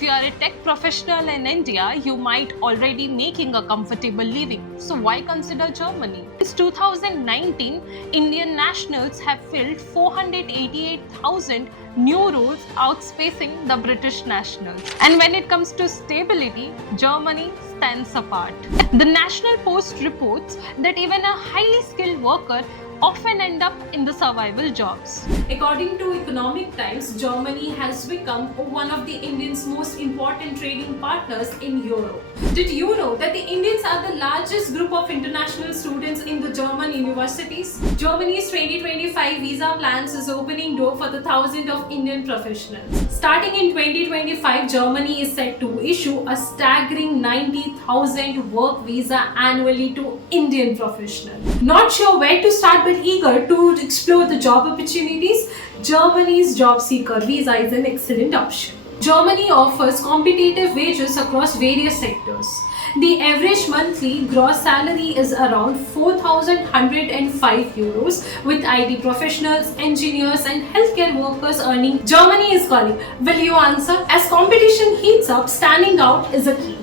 If you are a tech professional in India, you might already making a comfortable living. So why consider Germany? Since 2019, Indian nationals have filled 488,000 new roles, outspacing the British nationals. And when it comes to stability, Germany stands apart. The National Post reports that even a highly skilled worker often end up in the survival jobs. According to Economic Times, Germany has become one of the Indians' most important trading partners in Europe. Did you know that the Indians are the largest group of international students in the German universities? Germany's 2025 visa plans is opening door for the thousands of Indian professionals. Starting in 2025, Germany is set to issue a staggering 90,000 work visa annually to Indian professionals. Not sure where to start but eager to explore the job opportunities, Germany's job seeker visa is an excellent option. Germany offers competitive wages across various sectors. The average monthly gross salary is around 4,105 euros, with IT professionals, engineers, and healthcare workers earning. Germany is calling. Will you answer? As competition heats up, standing out is a key.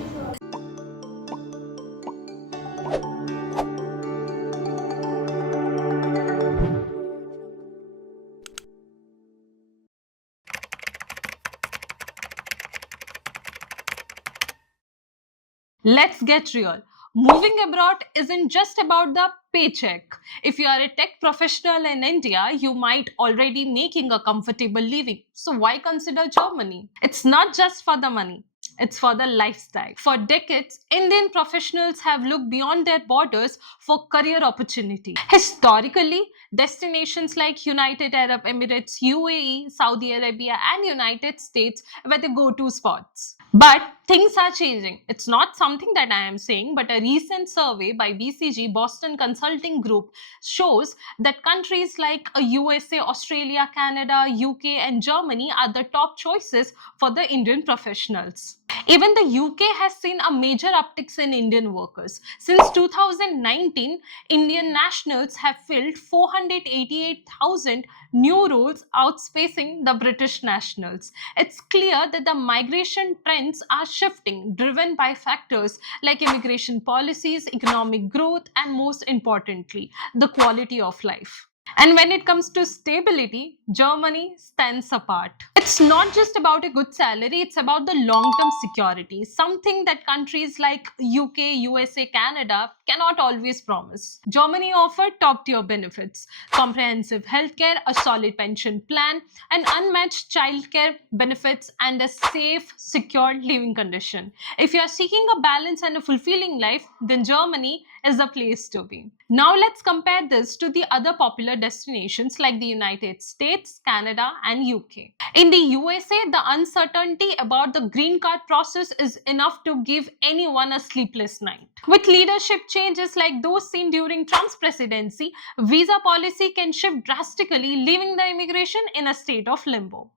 Let's get real. Moving abroad isn't just about the paycheck. If you are a tech professional in India, you might already making a comfortable living. So why consider Germany? It's not just for the money. It's for the lifestyle. For decades, Indian professionals have looked beyond their borders for career opportunity. Historically, destinations like United Arab Emirates, UAE, Saudi Arabia, and United States were the go-to spots. But things are changing. It's not something that I am saying, but a recent survey by BCG Boston Consulting Group shows that countries like USA, Australia, Canada, UK, and Germany are the top choices for the Indian professionals. Even the UK has seen a major uptick in Indian workers. Since 2019, Indian nationals have filled 488,000 new roles, outspacing the British nationals. It's clear that the migration trends are shifting, driven by factors like immigration policies, economic growth, and most importantly, the quality of life. And when it comes to stability, Germany stands apart. It's not just about a good salary, it's about the long term security, something that countries like UK, USA, Canada cannot always promise. Germany offers top tier benefits, comprehensive healthcare, a solid pension plan, and unmatched childcare benefits, and a safe, secure living condition. If you are seeking a balance and a fulfilling life, then Germany is the place to be. Now let's compare this to the other popular destinations like the United States, Canada, and UK. In the USA, the uncertainty about the green card process is enough to give anyone a sleepless night. With leadership changes like those seen during Trump's presidency, visa policy can shift drastically, leaving the immigration in a state of limbo.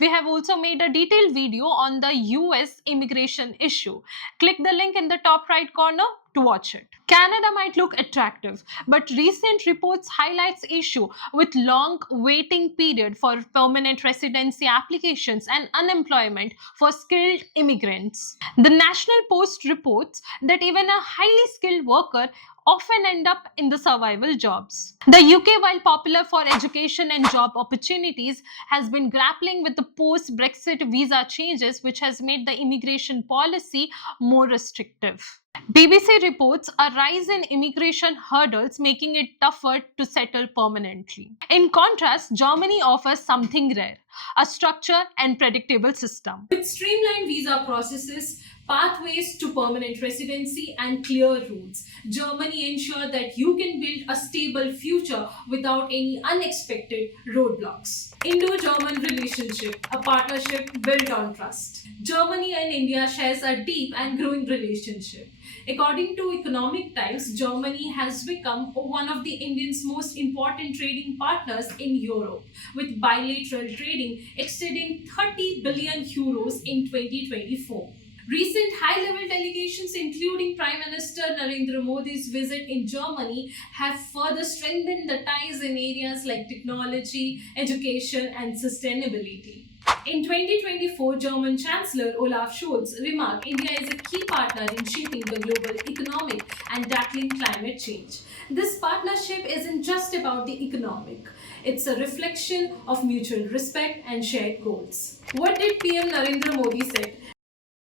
We have also made a detailed video on the US immigration issue. Click the link in the top right corner to watch it. Canada might look attractive, but recent reports highlights issue with long waiting period for permanent residency applications and unemployment for skilled immigrants. The National Post reports that even a highly skilled worker often end up in the survival jobs. The UK, while popular for education and job opportunities, has been grappling with the post-Brexit visa changes, which has made the immigration policy more restrictive. BBC reports a rise in immigration hurdles, making it tougher to settle permanently. In contrast, Germany offers something rare, a structured and predictable system. With streamlined visa processes, pathways to permanent residency, and clear rules, Germany ensures that you can build a stable future without any unexpected roadblocks. Indo-German relationship, a partnership built on trust. Germany and India shares a deep and growing relationship. According to Economic Times, Germany has become one of the Indians' most important trading partners in Europe, with bilateral trading exceeding 30 billion euros in 2024. Recent high-level delegations, including Prime Minister Narendra Modi's visit in Germany, have further strengthened the ties in areas like technology, education, and sustainability. In 2024, German Chancellor Olaf Scholz remarked India is a key partner in shaping the global economic and tackling climate change. This partnership isn't just about the economic, it's a reflection of mutual respect and shared goals. What did PM Narendra Modi say?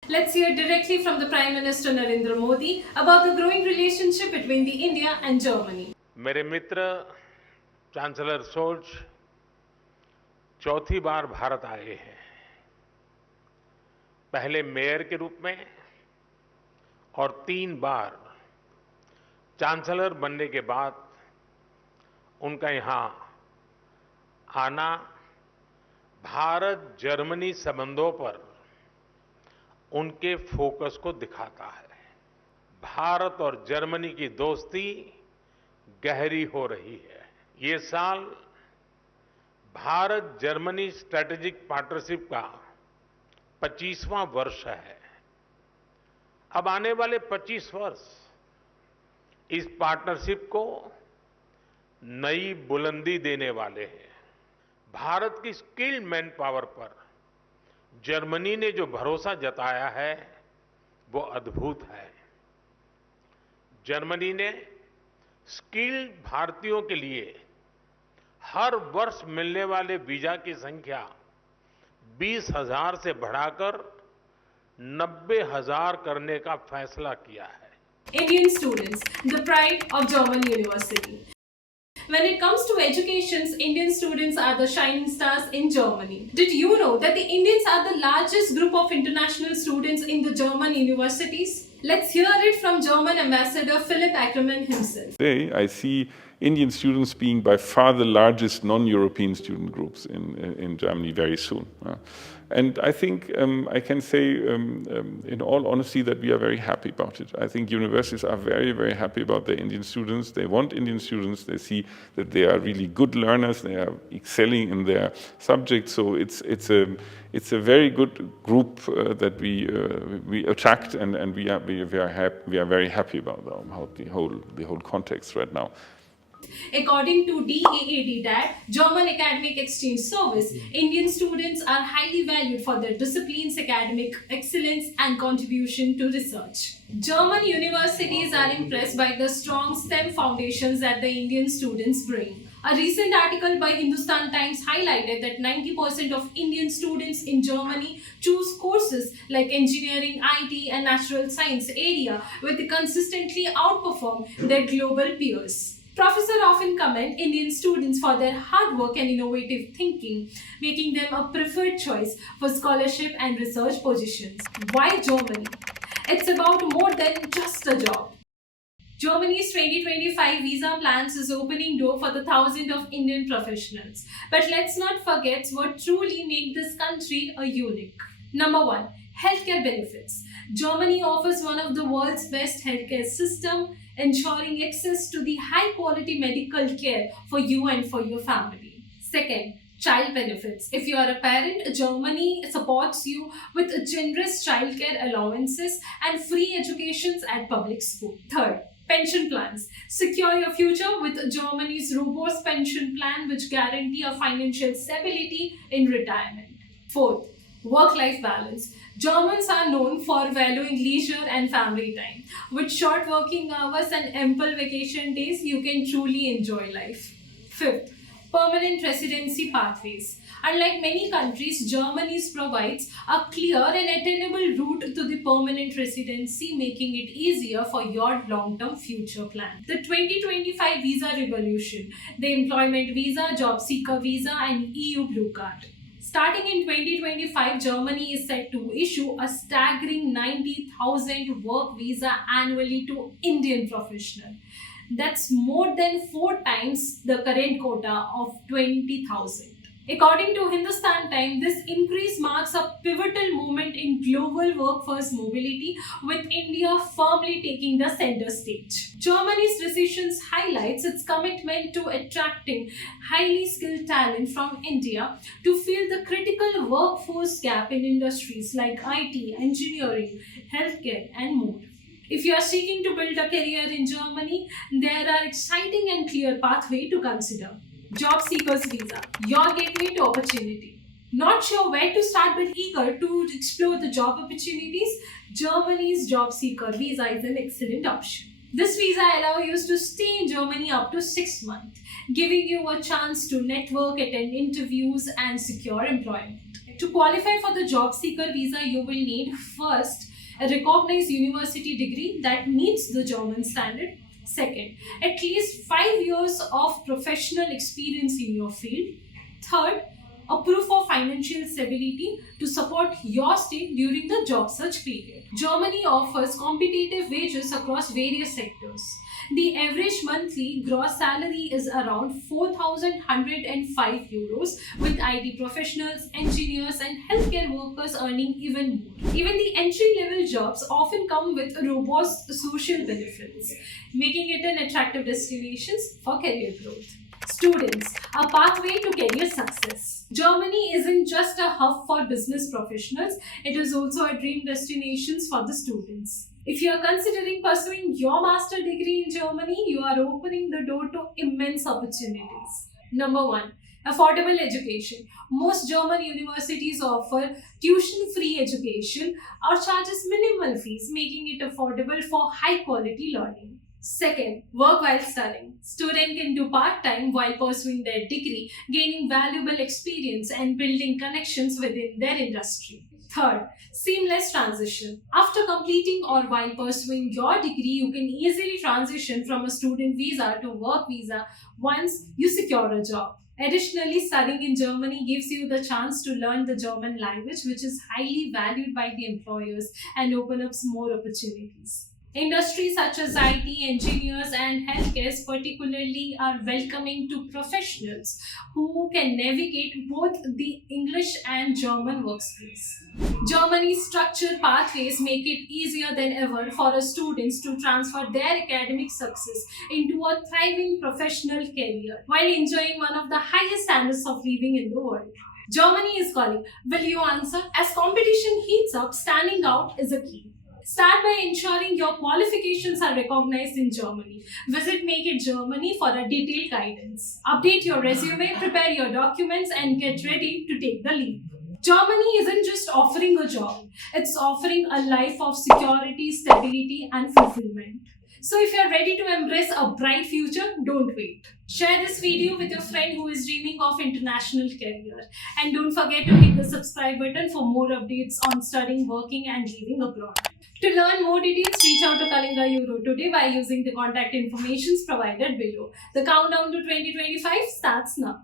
Let's hear directly from the Prime Minister Narendra Modi about the growing relationship between the India and Germany. मेरे मित्र chancellor Scholz चौथी बार भारत आए हैं। पहले mayor के रूप में और 3 बार chancellor बनने के बाद उनका यहां आना भारत जर्मनी संबंधों पर उनके फोकस को दिखाता है। भारत और जर्मनी की दोस्ती गहरी हो रही है। ये साल भारत जर्मनी स्ट्रैटेजिक पार्टनरशिप का 25वां वर्ष है। अब आने वाले 25 वर्ष इस पार्टनरशिप को नई बुलंदी देने वाले हैं। भारत की स्किल्ड मैन पावर पर जर्मनी ने जो भरोसा जताया है वो अद्भुत है। जर्मनी ने स्किल्ड भारतीयों के लिए हर वर्ष मिलने वाले वीजा की संख्या 20,000 से बढ़ाकर 90,000 करने का फैसला किया है। Indian students, the pride of German university. When it comes to education, Indian students are the shining stars in Germany. Did you know that the Indians are the largest group of international students in the German universities? Let's hear it from German Ambassador Philipp Ackermann himself. Today, I see Indian students being by far the largest non-European student groups in Germany very soon. And I think I can say in all honesty that we are very happy about it. I think universities are very, very happy about their Indian students. They want Indian students. They see that they are really good learners. They are excelling in their subjects. So it's a very good group that we attract, and we are very happy about how the whole context right now. According to DAAD, German Academic Exchange Service, Indian students are highly valued for their disciplines, academic excellence, and contribution to research. German universities are impressed by the strong STEM foundations that the Indian students bring. A recent article by Hindustan Times highlighted that 90% of Indian students in Germany choose courses like engineering, IT, and natural science area, where they consistently outperform their global peers. Professors often commend Indian students for their hard work and innovative thinking, making them a preferred choice for scholarship and research positions. Why Germany? It's about more than just a job. Germany's 2025 visa plans is opening door for the thousands of Indian professionals. But let's not forget what truly makes this country a unique. Number 1, healthcare benefits. Germany offers one of the world's best healthcare system, ensuring access to the high quality medical care for you and for your family. Second, child benefits. If you are a parent, Germany supports you with generous childcare allowances and free educations at public school. Third, pension plans. Secure your future with Germany's robust pension plan, which guarantee a financial stability in retirement. Fourth, work-life balance. Germans are known for valuing leisure and family time. With short working hours and ample vacation days, you can truly enjoy life. Fifth, permanent residency pathways. Unlike many countries, Germany provides a clear and attainable route to the permanent residency, making it easier for your long-term future plan. The 2025 visa revolution, the employment visa, job seeker visa, and EU blue card. Starting in 2025, Germany is set to issue a staggering 90,000 work visa annually to Indian professionals. That's more than 4 times the current quota of 20,000. According to Hindustan Times, this increase marks a pivotal moment in global workforce mobility, with India firmly taking the center stage. Germany's decisions highlights its commitment to attracting highly skilled talent from India to fill the critical workforce gap in industries like IT, engineering, healthcare, and more. If you are seeking to build a career in Germany, there are exciting and clear pathways to consider. Job Seekers Visa, your gateway to opportunity. Not sure where to start but eager to explore the job opportunities? Germany's job seeker visa is an excellent option. This visa allows you to stay in Germany up to 6 months, giving you a chance to network, attend interviews, and secure employment. To qualify for the job seeker visa, you will need first a recognized university degree that meets the German standard. Second, at least 5 years of professional experience in your field. Third, a proof of financial stability to support your stay during the job search period. Germany offers competitive wages across various sectors. The average monthly gross salary is around 4,105 euros, with IT professionals, engineers, and healthcare workers earning even more. Even the entry level jobs often come with robust social benefits, making it an attractive destination for career growth. Students, a pathway to career success. Germany isn't just a hub for business professionals, it is also a dream destination for the students. If you are considering pursuing your master degree in Germany, you are opening the door to immense opportunities. Number one, affordable education. Most German universities offer tuition free education or charges minimal fees, making it affordable for high quality learning. Second, work while studying. Student can do part-time while pursuing their degree, gaining valuable experience and building connections within their industry. Third, seamless transition. After completing or while pursuing your degree, you can easily transition from a student visa to work visa once you secure a job. Additionally, studying in Germany gives you the chance to learn the German language, which is highly valued by the employers and opens up more opportunities. Industries such as IT, engineers, and healthcare particularly are welcoming to professionals who can navigate both the English and German workspace. Germany's structured pathways make it easier than ever for our students to transfer their academic success into a thriving professional career while enjoying one of the highest standards of living in the world. Germany is calling. Will you answer? As competition heats up, standing out is a key. Start by ensuring your qualifications are recognized in Germany. Visit Make It Germany for a detailed guidance. Update your resume, prepare your documents, and get ready to take the leap. Germany isn't just offering a job, it's offering a life of security, stability, and fulfillment. So if you're ready to embrace a bright future, don't wait. Share this video with your friend who is dreaming of international career. And don't forget to hit the subscribe button for more updates on studying, working, and living abroad. To learn more details, reach out to Kalinga Euro today by using the contact information provided below. The countdown to 2025 starts now.